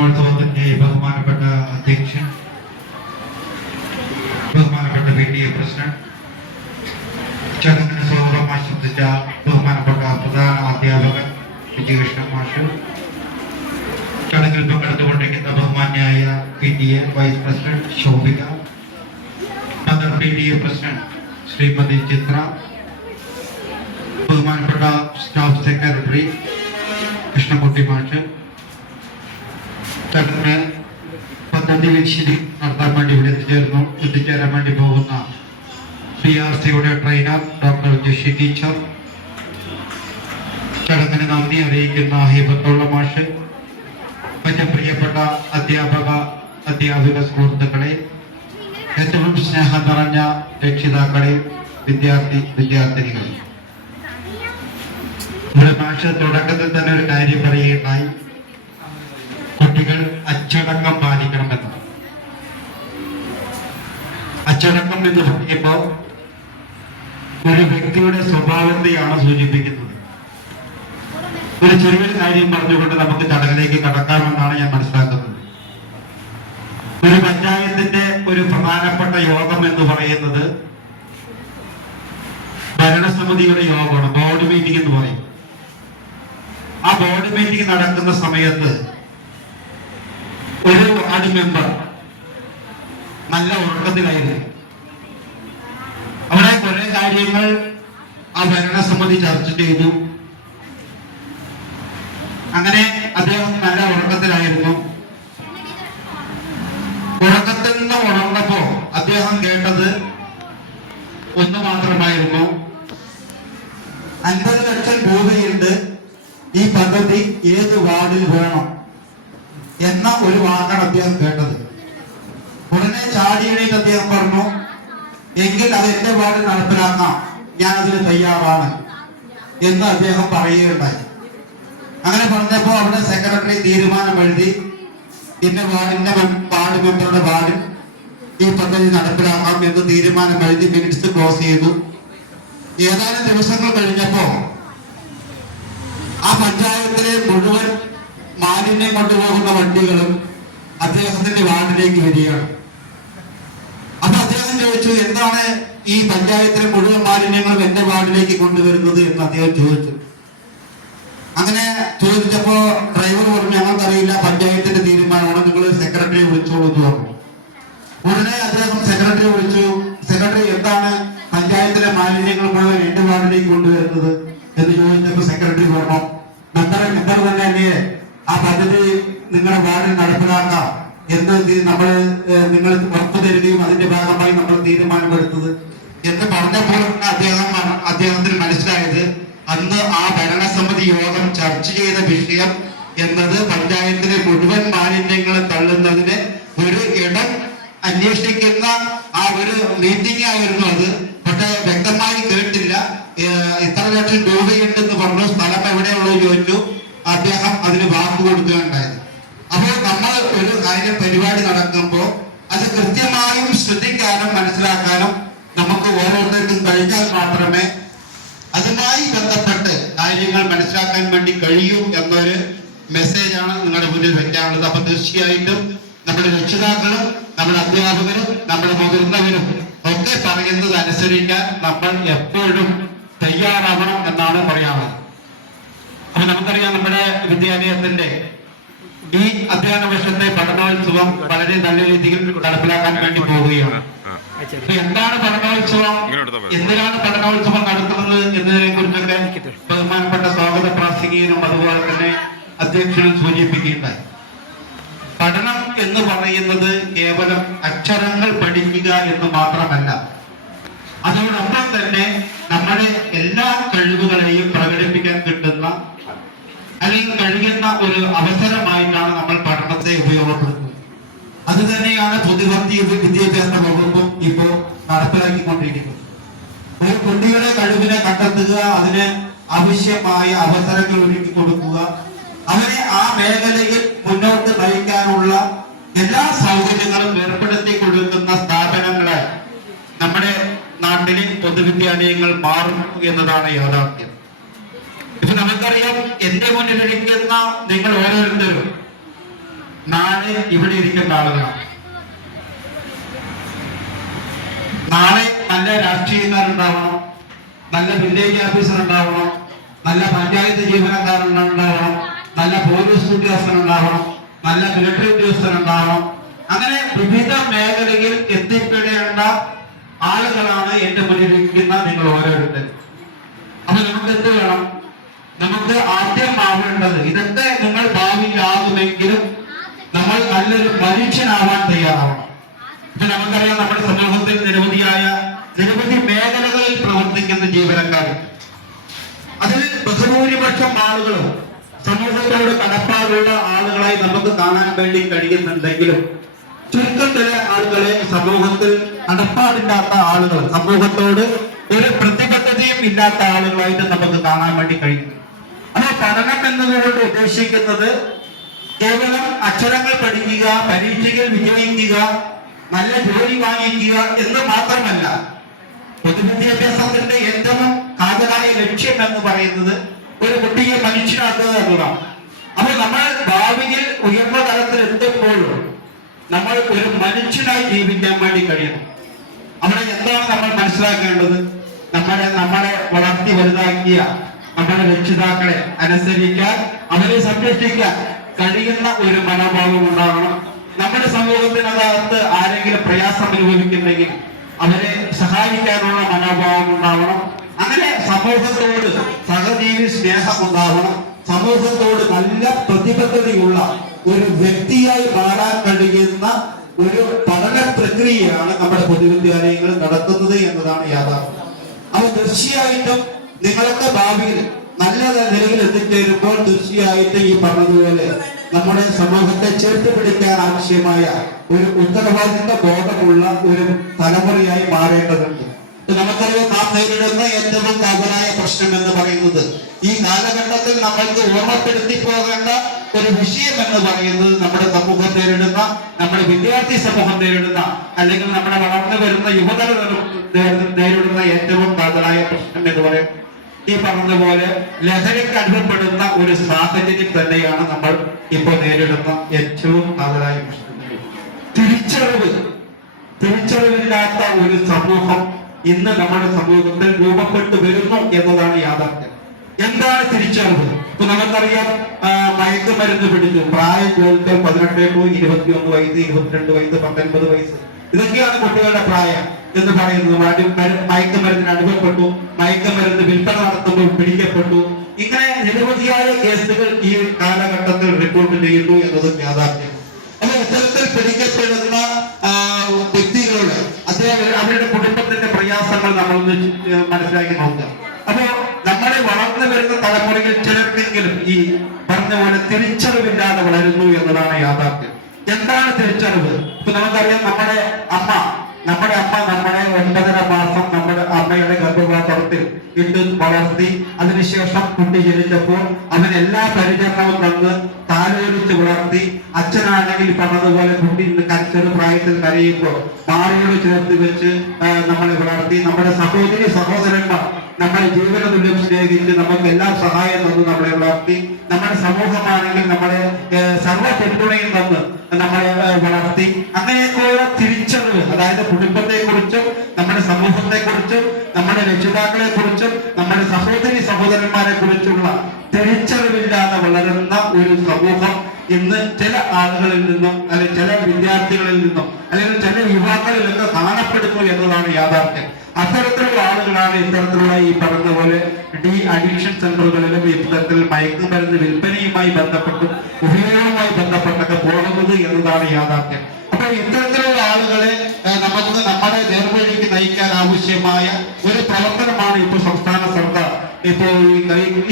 പഠനോത്സവത്തിന്റെ ബഹുമാനപ്പെട്ട അധ്യക്ഷൻ, ബഹുമാനപ്പെട്ട PTA പ്രസിഡന്റ്, ചടങ്ങിന് സ്വാഗതം ആശംസിച്ച ബഹുമാനപ്പെട്ട പ്രധാന അധ്യാപകൻ വിജയകൃഷ്ണൻ മാഷ്, ചടങ്ങിൽ പങ്കെടുത്തുകൊണ്ടിരിക്കുന്ന ബഹുമാന്യായ PTA vice president Shobhika, mother PTA president Shrimati Chitra, ബഹുമാനപ്പെട്ട സ്റ്റാഫ് സെക്രട്ടറി കൃഷ്ണൻകുട്ടി മാഷ്, ചടങ്ങിന് പദ്ധതി വീക്ഷണി നടത്താൻ വേണ്ടി ഇവിടെ എത്തിച്ചേരാൻ വേണ്ടി പോകുന്ന PRCയുടെ ട്രെയിനർ ഡോക്ടർ ജഷി ടീച്ചർ, ചടങ്ങിന് നന്ദി അറിയിക്കുന്ന ഹിബത്തുള്ള മാഷ്, മറ്റ് പ്രിയപ്പെട്ട അധ്യാപിക സുഹൃത്തുക്കളെ, ഏറ്റവും സ്നേഹം നിറഞ്ഞ രക്ഷിതാക്കളെ, വിദ്യാർത്ഥിനികളെ, ഇവിടെ മാഷ് തുടക്കത്തിൽ തന്നെ ഒരു കാര്യം പറയുകയുണ്ടായി, കുട്ടികൾ അച്ചടക്കം പാലിക്കണമെന്ന്. അച്ചടക്കം എന്ന് പറയുമ്പോൾ ഒരു വ്യക്തിയുടെ സ്വഭാവത്തെയാണ് സൂചിപ്പിക്കുന്നത്. ഒരു ചെറിയൊരു കാര്യം പറഞ്ഞുകൊണ്ട് നമുക്ക് ചടങ്ങിലേക്ക് കടക്കാമെന്നാണ് ഞാൻ മനസ്സിലാക്കുന്നത്. ഒരു പഞ്ചായത്തിന്റെ ഒരു പ്രധാനപ്പെട്ട യോഗം എന്ന് പറയുന്നത് ഭരണസമിതിയുടെ യോഗമാണ്, ബോർഡ് മീറ്റിംഗ് എന്ന് പറയും. ആ ബോർഡ് മീറ്റിംഗ് നടക്കുന്ന സമയത്ത് ഒരു വാർഡ് മെമ്പർ നല്ല ഉറക്കത്തിലായിരുന്നു. അവിടെ കുറെ കാര്യങ്ങൾ ആ ഭരണസമിതി ചർച്ച ചെയ്തു. അങ്ങനെ അദ്ദേഹം നല്ല ഉറക്കത്തിലായിരുന്നു. ഉറക്കത്തിൽ നിന്ന് ഉണർന്നപ്പോ അദ്ദേഹം കേട്ടത് ഒന്ന് മാത്രമായിരുന്നു, 50 ലക്ഷം രൂപയുണ്ട്, ഈ പദ്ധതി ഏത് വാർഡിൽ വേണം എന്ന ഒരു വാക്കാണ് അദ്ദേഹം കേട്ടത്. ഉടനെ ചാടിയണീറ്റ് അദ്ദേഹം പറഞ്ഞു, എങ്കിൽ അത് എന്റെ വാർഡിൽ നടപ്പിലാക്കാം, ഞാൻ അതിന് തയ്യാറാണ് എന്ന് അദ്ദേഹം പറയുകയുണ്ടായി. അങ്ങനെ പറഞ്ഞപ്പോ അവിടെ സെക്രട്ടറി തീരുമാനം എഴുതി, എന്റെ വാർഡ് മെമ്പറുടെ വാർഡിൽ ഈ പദ്ധതി നടപ്പിലാക്കാം എന്ന് തീരുമാനം എഴുതി മിനിറ്റ്സ് ക്ലോസ് ചെയ്തു. ഏതാനും ദിവസങ്ങൾ കഴിഞ്ഞപ്പോ ആ പഞ്ചായത്തിലെ മുഴുവൻ മാലിന്യം കൊണ്ടുപോകുന്ന വണ്ടികളും അദ്ദേഹത്തിന്റെ വാർഡിലേക്ക് വരികയാണ്. അപ്പൊ അദ്ദേഹം ചോദിച്ചു, എന്താണ് ഈ പഞ്ചായത്തിലെ മുഴുവൻ മാലിന്യങ്ങളും എന്റെ വാർഡിലേക്ക് കൊണ്ടുവരുന്നത് എന്ന് അദ്ദേഹം ചോദിച്ചു. അങ്ങനെ ചോദിച്ചപ്പോ ഡ്രൈവർ പറഞ്ഞു, ഞങ്ങൾക്കറിയില്ല, പഞ്ചായത്തിന്റെ തീരുമാനമാണ്, നിങ്ങൾ സെക്രട്ടറിയെ വിളിച്ചോളൂ എന്ന് പറഞ്ഞു. ഉടനെ അദ്ദേഹം സെക്രട്ടറിയെ വിളിച്ചു. സെക്രട്ടറി, എന്താണ് പഞ്ചായത്തിലെ മാലിന്യങ്ങൾ മുഴുവൻ എന്റെ വാർഡിലേക്ക് കൊണ്ടുവരുന്നത് എന്ന് ചോദിച്ചപ്പോ സെക്രട്ടറി പറഞ്ഞു, മെമ്പർ തന്നെ ആ പദ്ധതി നിങ്ങളുടെ വാർഡിൽ നടപ്പിലാക്കാം എന്ന് നിങ്ങൾ ഉറപ്പു തരികയും അതിന്റെ ഭാഗമായി നമ്മൾ തീരുമാനമെടുത്തത് എന്ന് പറഞ്ഞപ്പോൾ അദ്ദേഹത്തിന് മനസ്സിലായത്, അന്ന് ആ ഭരണസമിതി യോഗം ചർച്ച ചെയ്ത വിഷയം എന്നത് പഞ്ചായത്തിലെ മുഴുവൻ മാലിന്യങ്ങളെ തള്ളുന്നതിന് ഒരു ഇടം അന്വേഷിക്കുന്ന ആ ഒരു മീറ്റിംഗ് ആയിരുന്നു അത്. പക്ഷെ വ്യക്തമായി കേട്ടില്ല. ഇത്ര ലക്ഷം രൂപയുണ്ടെന്ന് പറഞ്ഞു. സ്ഥലം എവിടെയുള്ളൂ ചോദിച്ചു. അദ്ദേഹം അതിന് വാക്ക് കൊടുക്കുകയുണ്ടായത്. അപ്പോൾ നമ്മൾ ഒരു പരിപാടി നടക്കുമ്പോൾ അത് കൃത്യമായും ശ്രദ്ധിക്കാനും മനസ്സിലാക്കാനും നമുക്ക് ഓരോരുത്തർക്കും കഴിഞ്ഞാൽ മാത്രമേ അതുമായി ബന്ധപ്പെട്ട് കാര്യങ്ങൾ മനസ്സിലാക്കാൻ വേണ്ടി കഴിയൂ എന്നൊരു മെസ്സേജാണ് നിങ്ങളുടെ മുന്നിൽ വെക്കാനുള്ളത്. അപ്പൊ തീർച്ചയായിട്ടും നമ്മുടെ രക്ഷിതാക്കളും നമ്മുടെ അധ്യാപകരും നമ്മുടെ മുതിർന്നവരും ഒക്കെ പറയുന്നത് അനുസരിക്കാൻ നമ്മൾ എപ്പോഴും തയ്യാറാവണം എന്നാണ് പറയാനുള്ളത്. അപ്പൊ നമുക്കറിയാം, നമ്മുടെ വിദ്യാലയത്തിന്റെ ഈ അധ്യയന വർഷത്തെ പഠനോത്സവം വളരെ നല്ല രീതിയിൽ നടപ്പിലാക്കാൻ വേണ്ടി പോവുകയാണ്. എന്താണ് പഠനോത്സവം, എന്തിനാണ് പഠനോത്സവം നടത്തുന്നത് എന്നതിനെ കുറിച്ചൊക്കെ ബഹുമാനപ്പെട്ട സ്വാഗത പ്രാസംഗികനും അതുപോലെ തന്നെ അധ്യക്ഷനും സൂചിപ്പിക്കുകയുണ്ടായി. പഠനം എന്ന് പറയുന്നത് കേവലം അക്ഷരങ്ങൾ പഠിക്കുക എന്ന് മാത്രമല്ല, അതോടൊപ്പം തന്നെ നമ്മുടെ എല്ലാ കഴിവുകളെയും പ്രകടിപ്പിക്കാൻ കിട്ടുന്ന അല്ലെങ്കിൽ കഴിയുന്ന ഒരു അവസരമായിട്ടാണ് നമ്മൾ പഠനത്തെ ഉപയോഗപ്പെടുത്തുന്നത്. അത് തന്നെയാണ് വിദ്യാഭ്യാസ വകുപ്പും ഇപ്പോ നടപ്പിലാക്കിക്കൊണ്ടിരിക്കുന്നത്. ഒരു കുട്ടിയുടെ കഴിവിനെ കണ്ടെത്തുക, അതിന് ആവശ്യമായ അവസരങ്ങൾ ഒരുക്കി കൊടുക്കുക, അവരെ ആ മേഖലയിൽ മുന്നോട്ട് നയിക്കാനുള്ള എല്ലാ സൗകര്യങ്ങളും ഏർപ്പെടുത്തി കൊടുക്കുന്ന സ്ഥാപനങ്ങളെ നമ്മുടെ നാട്ടിലെ പൊതുവിദ്യാലയങ്ങൾ മാറും എന്നതാണ് യാഥാർത്ഥ്യം. ഇപ്പൊ നമുക്കറിയാം, എന്റെ മുന്നിലിരിക്കുന്ന നിങ്ങൾ ഓരോരുത്തരും നാളെ ഇവിടെ ഇരിക്കുന്ന ആളുകളാണ്. നാളെ നല്ല രാഷ്ട്രീയക്കാരുണ്ടാവണം, നല്ല വില്ലേജ് ഓഫീസർ ഉണ്ടാവണം, നല്ല പഞ്ചായത്ത് ജീവനക്കാരുണ്ടാവണം, നല്ല പോലീസ് ഉദ്യോഗസ്ഥനുണ്ടാവണം, നല്ല മിലിറ്ററി ഉദ്യോഗസ്ഥനുണ്ടാവണം. അങ്ങനെ വിവിധ മേഖലയിൽ എത്തിപ്പെടേണ്ട ആളുകളാണ് എന്റെ മുന്നിലിരിക്കുന്ന നിങ്ങൾ ഓരോരുത്തരും. അപ്പൊ നമുക്ക് എന്ത് വേണം? നമുക്ക് ആദ്യം ആവേണ്ടത് ഇതൊക്കെ നിങ്ങൾ ഭാവിയിലാകുമെങ്കിലും നമ്മൾ നല്ലൊരു മനുഷ്യനാവാൻ തയ്യാറാവണം. ഇപ്പൊ നമുക്കറിയാം, നമ്മുടെ സമൂഹത്തിൽ നിരവധി മേഖലകളിൽ പ്രവർത്തിക്കുന്ന ജീവനക്കാർ, അതിൽ ബഹുഭൂരിപക്ഷം ആളുകളും സമൂഹത്തോട് കടപ്പാടുള്ള ആളുകളായി നമുക്ക് കാണാൻ വേണ്ടി കഴിയുന്നുണ്ടെങ്കിലും ചുരുക്കം ചില ആളുകളെ സമൂഹത്തിൽ കടപ്പാടില്ലാത്ത ആളുകൾ, സമൂഹത്തോട് ഒരു പ്രതിബദ്ധതയും ഇല്ലാത്ത ആളുകളായിട്ട് നമുക്ക് കാണാൻ വേണ്ടി കഴിയും. അപ്പോൾ പഠനം എന്നതുകൊണ്ട് ഉദ്ദേശിക്കുന്നത് കേവലം അക്ഷരങ്ങൾ പഠിക്കുക, പരീക്ഷകൾ വിജയിക്കുക, നല്ല ജോലി വാങ്ങിക്കുക എന്ന് മാത്രമല്ല. പൊതുവിദ്യാഭ്യാസത്തിന്റെ ഏറ്റവും കാതലായ ലക്ഷ്യം എന്ന് പറയുന്നത് ഒരു കുട്ടിയെ മനുഷ്യനാക്കുക എന്നതാണ്. അപ്പോൾ നമ്മൾ ഭാവിയിൽ ഉയർന്ന തലത്തിൽ എത്തുമ്പോഴും നമ്മൾ ഒരു മനുഷ്യനായി ജീവിക്കാൻ വേണ്ടി കഴിയണം. അവിടെ എന്താണ് നമ്മൾ മനസ്സിലാക്കേണ്ടത്? നമ്മളെ വളർത്തി വലുതാക്കിയ നമ്മുടെ രക്ഷിതാക്കളെ അനുസരിക്കാൻ, അവരെ സംരക്ഷിക്കാൻ കഴിയുന്ന ഒരു മനോഭാവം ഉണ്ടാകണം. നമ്മുടെ സമൂഹത്തിനകത്ത് ആരെങ്കിലും പ്രയാസം അനുഭവിക്കുന്നെങ്കിൽ അവരെ സഹായിക്കാനുള്ള മനോഭാവം ഉണ്ടാവണം. അങ്ങനെ സമൂഹത്തോട് സഹജീവി സ്നേഹം ഉണ്ടാവണം. സമൂഹത്തോട് നല്ല പ്രതിബദ്ധതയുള്ള ഒരു വ്യക്തിയായി മാറാൻ കഴിയുന്ന ഒരു പഠന പ്രക്രിയയാണ് നമ്മുടെ പൊതുവിദ്യാലയങ്ങളിൽ നടക്കുന്നത് എന്നതാണ് യാഥാർത്ഥ്യം. അപ്പൊ തീർച്ചയായിട്ടും നിങ്ങളൊക്കെ ഭാവിയിൽ നല്ല നിലയിൽ എത്തിച്ചേരുമ്പോൾ തീർച്ചയായിട്ടും ഈ പറഞ്ഞതുപോലെ നമ്മുടെ സമൂഹത്തെ ചേർത്ത് പിടിക്കാൻ ആവശ്യമായ ഒരു ഉത്തരവാദിത്ത ബോധമുള്ള ഒരു തലമുറയായി മാറേണ്ടതുണ്ട്. നമുക്കറിയാം, നാം നേരിടുന്ന ഏറ്റവും കാതലായ പ്രശ്നം എന്ന് പറയുന്നത്, ഈ കാലഘട്ടത്തിൽ നമ്മൾക്ക് ഓർമ്മപ്പെടുത്തി പോകേണ്ട ഒരു വിഷയം എന്ന് പറയുന്നത് നമ്മുടെ സമൂഹം നേരിടുന്ന, നമ്മുടെ വിദ്യാർത്ഥി സമൂഹം നേരിടുന്ന, അല്ലെങ്കിൽ നമ്മുടെ വളർന്നു വരുന്ന യുവതല നേരിടുന്ന ഏറ്റവും കാതലായ പ്രശ്നം എന്ന് പറയുന്നത് ഈ പറഞ്ഞതുപോലെ ലഹരിക്ക് അനുഭവപ്പെടുന്ന ഒരു സാഹചര്യം തന്നെയാണ് നമ്മൾ ഇപ്പോൾ നേരിടുന്ന ഏറ്റവും കാതലായ പ്രശ്നം. തിരിച്ചറിവില്ലാത്ത ഒരു സമൂഹം ഇന്ന് നമ്മുടെ സമൂഹത്തിൽ രൂപപ്പെട്ടു വരുന്നു എന്നതാണ് യാഥാർത്ഥ്യം. എന്താണ് തിരിച്ചറിവ്? ഇപ്പൊ നമുക്കറിയാം, മയക്കുമരുന്ന് പിടിച്ചു പ്രായം ചോദിച്ചാൽ 18 to 21 വയസ്സ്, 22 വയസ്സ്, 19 വയസ്സ്, ഇതൊക്കെയാണ് കുട്ടികളുടെ പ്രായം എന്ന് പറയുന്നത്. മയക്കുമരുന്നിന് അനുഭവപ്പെട്ടു, മയക്കുമരുന്ന് വിൽപ്പന നടത്തുമ്പോൾ പിടിക്കപ്പെട്ടു. ഇങ്ങനെ നിരവധിയായ കേസുകൾ ഈ കാലഘട്ടത്തിൽ റിപ്പോർട്ട് ചെയ്യുന്നു എന്നത് യാഥാർത്ഥ്യം. അപ്പൊ ഇത്തരത്തിൽ പിടിക്കപ്പെടുന്ന വ്യക്തികളുടെ അവരുടെ കുടുംബത്തിന്റെ പ്രയാസങ്ങൾ നമ്മളൊന്ന് മനസ്സിലാക്കി നോക്കുക. അപ്പോ നമ്മുടെ വളർന്നു വരുന്ന തലമുറയിൽ ചിലർക്കെങ്കിലും ഈ പറഞ്ഞ പോലെ തിരിച്ചറിവില്ലാതെ വളരുന്നു എന്നതാണ് യാഥാർത്ഥ്യം. എന്താണ് തിരിച്ചറിവ്? ഇപ്പൊ നമുക്കറിയാം, നമ്മുടെ അമ്മ നമ്മുടെ 9.5 മാസം നമ്മുടെ അമ്മയുടെ ഗർഭപാത്രത്തിൽ ഇട്ട് വളർത്തി, അതിനുശേഷം കുട്ടി ജനിച്ചപ്പോൾ അവൻ എല്ലാ പരിചരണവും തന്ന് താലോലിച്ച് വളർത്തി. അച്ഛനാണെങ്കിൽ പറഞ്ഞതുപോലെ കുട്ടി ചെറു പ്രായത്തിൽ കരയുമ്പോൾ മാറോട് ചേർത്ത് വെച്ച് നമ്മളെ വളർത്തി. നമ്മുടെ സഹോദരി സഹോദരന്മാർ നമ്മളെ ജീവന തുല്യം സ്നേഹിച്ച് നമുക്ക് എല്ലാ സഹായം തന്നു നമ്മളെ വളർത്തി. നമ്മുടെ സമൂഹമാണെങ്കിൽ നമ്മളെ സർവ്വ പിന്തുണയും തന്ന് നമ്മളെ വളർത്തി. അങ്ങനെയൊക്കെയുള്ള തിരിച്ചറിവ്, അതായത് കുടുംബത്തെ കുറിച്ചും നമ്മുടെ സമൂഹത്തെ കുറിച്ചും നമ്മുടെ രക്ഷിതാക്കളെ കുറിച്ചും നമ്മുടെ സഹോദരി സഹോദരന്മാരെ കുറിച്ചുള്ള തിരിച്ചറിവില്ലാതെ വളരുന്ന ഒരു സമൂഹം ഇന്ന് ചില ആളുകളിൽ നിന്നും, അല്ലെങ്കിൽ ചില വിദ്യാർത്ഥികളിൽ നിന്നും, അല്ലെങ്കിൽ ചില യുവാക്കളിലൊക്കെ കാണപ്പെടുന്നു എന്നതാണ് യാഥാർത്ഥ്യം. അത്തരത്തിലുള്ള ആളുകളാണ് ഇത്തരത്തിലുള്ള ഈ പറഞ്ഞ പോലെ ഡി അഡിക്ഷൻ സെന്ററുകളിലും ഇത്തരത്തിൽ മയക്കുമരുന്ന് വിൽപ്പനയുമായി ബന്ധപ്പെട്ടും ഉപയോഗവുമായി ബന്ധപ്പെട്ടൊക്കെ പോകുന്നത് എന്നതാണ് യാഥാർത്ഥ്യം. അപ്പൊ ഇത്തരത്തിലുള്ള ആളുകളെ നമുക്ക് നമ്മുടെ നേർവഴിക്ക് നയിക്കാൻ ആവശ്യമായ ഒരു പ്രവർത്തനമാണ് ഇപ്പോൾ സംസ്ഥാന സർക്കാർ ഇപ്പോൾ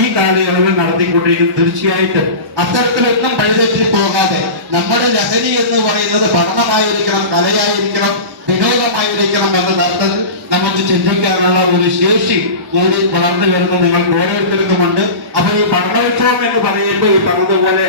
ഈ കാലയളവിൽ നടത്തിക്കൊണ്ടിരിക്കുന്നത്. തീർച്ചയായിട്ടും അത്തരത്തിലൊന്നും വഴിതെറ്റി പോകാതെ നമ്മുടെ ലഹരി എന്ന് പറയുന്നത് പഠനമായിരിക്കണം, കലയായിരിക്കണം, വിനോദമായിരിക്കണം എന്ന തരത്തിൽ നമുക്ക് ചിന്തിക്കാനുള്ള ഒരു ശേഷി കൂടി വളർന്നു വരുന്ന നിങ്ങൾക്ക് ഓരോരുത്തർക്കുമുണ്ട്. അപ്പൊ ഈ പഠനോത്സവം എന്ന് പറയുമ്പോൾ ഈ പറഞ്ഞതുപോലെ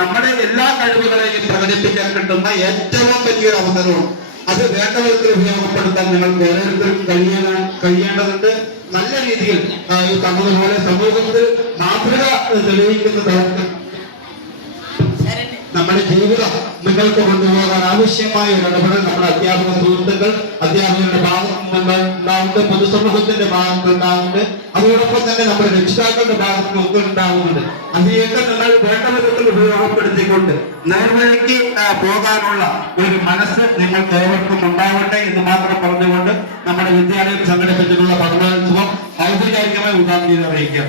നമ്മുടെ എല്ലാ കഴിവുകളെയും പ്രകടിപ്പിക്കാൻ കിട്ടുന്ന ഏറ്റവും വലിയൊരു അവസരവും അത് വേണ്ട വിധത്തിൽ ഉപയോഗപ്പെടുത്താൻ നിങ്ങൾക്ക് ഓരോരുത്തർക്കും കഴിയേണ്ടതുണ്ട്. നല്ല രീതിയിൽ ഈ പറഞ്ഞതുപോലെ സമൂഹത്തിൽ മാതൃക തെളിയിക്കുന്ന തരത്തിൽ നമ്മുടെ ജീവിതം നിങ്ങൾക്ക് കൊണ്ടുപോകാൻ ആവശ്യമായ ഒരു ഇടപെടൽ നമ്മുടെ അധ്യാപക സുഹൃത്തുക്കൾ അധ്യാപകരുടെ ഭാഗത്ത് ഉണ്ടാവുന്നുണ്ട്, പൊതുസമൂഹത്തിന്റെ ഭാഗത്ത് ഉണ്ടാവുന്നുണ്ട്, അതോടൊപ്പം തന്നെ നമ്മുടെ രക്ഷിതാക്കളുടെ ഭാഗത്ത് ഒക്കെ ഉണ്ടാവുന്നുണ്ട്. അതിനെയൊക്കെ നിങ്ങൾ വേണ്ട വിധത്തിൽ ഉപയോഗപ്പെടുത്തിക്കൊണ്ട് നേർവഴിക്ക് പോകാനുള്ള ഒരു മനസ്സ് നിങ്ങൾക്ക് ഏവർക്കും ഉണ്ടാവട്ടെ എന്ന് മാത്രം പറഞ്ഞുകൊണ്ട് നമ്മുടെ വിദ്യാലയം സംഘടിപ്പിച്ചിട്ടുള്ള പഠനോത്സവം ഔപചാരികമായി ഉദ്ഘാടനം ചെയ്ത് അറിയിക്കാം.